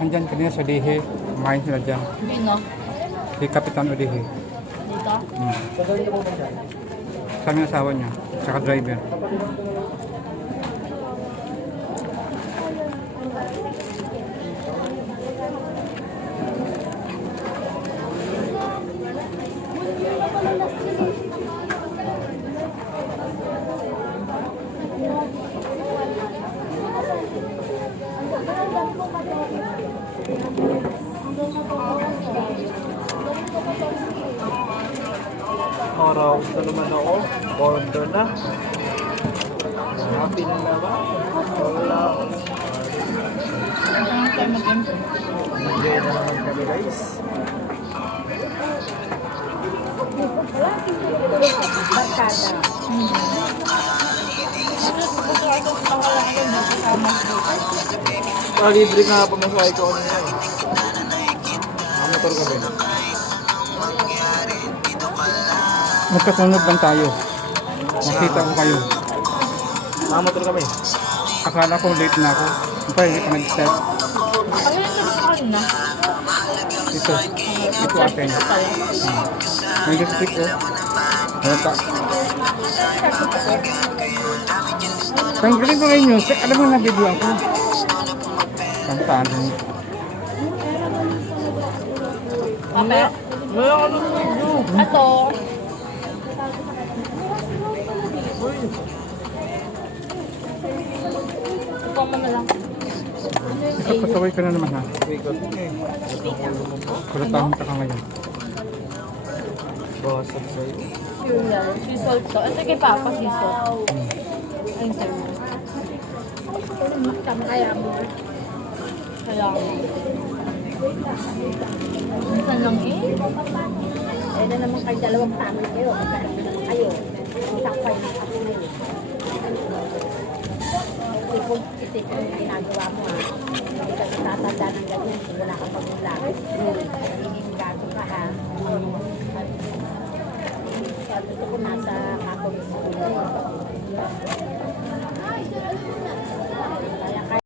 Andyan kanina sa Dihe, kumain sila dyan. Sino? Si Kapitan Udihe. Dito? Kami asawa niya, tsaka driver. Araw na naman ako. Order na. Happy na naman. Wala. Enjoy na naman kami guys. Libre nga pamasahe ko kanina eh. Motor kami. Magkasunod lang tayo. Makita ko kayo. Motor kami. Akala ko late na ako. Pa, hindi ka nag-step. Ano yung sabi ko kanina? Ito. Ito atin. May lipstick ko. Halata. Tanggalin ko ngayon yun. Alam mo na videoan ko. Kantaan. Mamaya. Ito. Ito mo na lang. Ikaw, pasaway ka na naman ha. Kulatahon ka ngayon. Basag sa'yo. Cereal. Sea salt to. Ito kay Papa, sea salt. Ayun sa'yo. Kaya mo. Minsan lang eh. Eh na naman kayo dalawang family kayo. Magkakaroon na kayo. Isang kayo na kasi ngayon. Kung isip mo yung ginagawa mo ha. Hindi ka natatanda ng ganyan. Kung wala kang pagmulapit. Hindi gato ka ha. Gusto ko nasa kapag